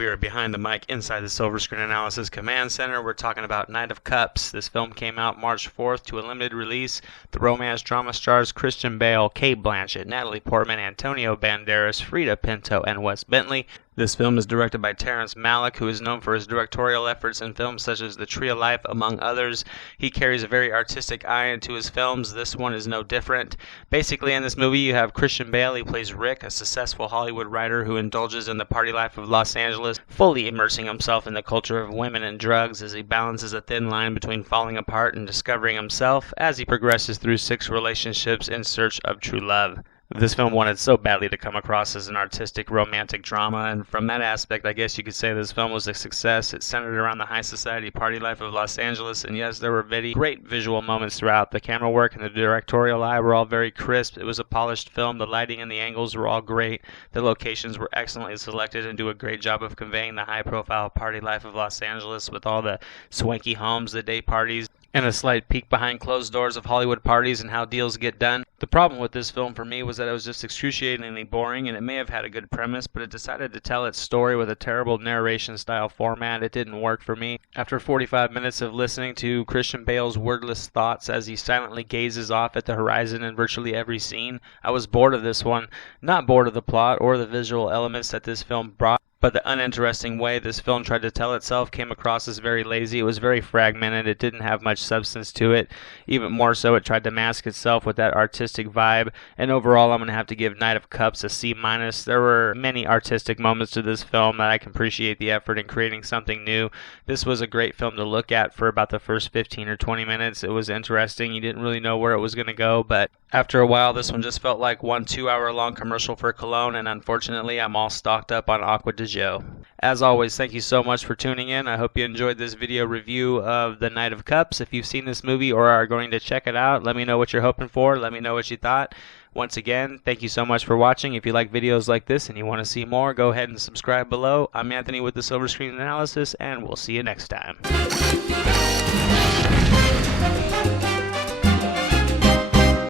we are behind the mic inside the SilverScreen Analysis Command Center. We're talking about Knight of Cups. This film came out March 4th to a limited release. The romance drama stars Christian Bale, Cate Blanchett, Natalie Portman, Antonio Banderas, Freida, Pinto, and Wes Bentley. This film is directed by Terrence Malick, who is known for his directorial efforts in films such as The Tree of Life, among others. He carries a very artistic eye into his films. This one is no different. Basically, in this movie, you have Christian Bale. He plays Rick, a successful Hollywood writer who indulges in the party life of Los Angeles, fully immersing himself in the culture of women and drugs as he balances a thin line between falling apart and discovering himself as he progresses through 6 relationships in search of true love. This film wanted so badly to come across as an artistic romantic drama, and from that aspect, I guess you could say this film was a success. It centered around the high society party life of Los Angeles, and yes, there were very great visual moments throughout. The camera work and the directorial eye were all very crisp. It was a polished film. The lighting and the angles were all great. The locations were excellently selected and do a great job of conveying the high-profile party life of Los Angeles with all the swanky homes, the day parties, and a slight peek behind closed doors of Hollywood parties and how deals get done. The problem with this film for me was that it was just excruciatingly boring, and it may have had a good premise, but it decided to tell its story with a terrible narration style format. It didn't work for me. After 45 minutes of listening to Christian Bale's wordless thoughts as he silently gazes off at the horizon in virtually every scene, I was bored of this one. Not bored of the plot or the visual elements that this film brought, but the uninteresting way this film tried to tell itself came across as very lazy. It was very fragmented. It didn't have much substance to it. Even more so, it tried to mask itself with that artistic vibe. And overall, I'm going to have to give Knight of Cups a C-. There were many artistic moments to this film that I can appreciate the effort in creating something new. This was a great film to look at for about the first 15 or 20 minutes. It was interesting. You didn't really know where it was going to go, but after a while, this one just felt like one 2-hour-long commercial for cologne, and unfortunately, I'm all stocked up on Aqua de Joe. As always, thank you so much for tuning in. I hope you enjoyed this video review of The Knight of Cups. If you've seen this movie or are going to check it out, let me know what you're hoping for. Let me know what you thought. Once again, thank you so much for watching. If you like videos like this and you want to see more, go ahead and subscribe below. I'm Anthony with the SilverScreen Analysis, and we'll see you next time.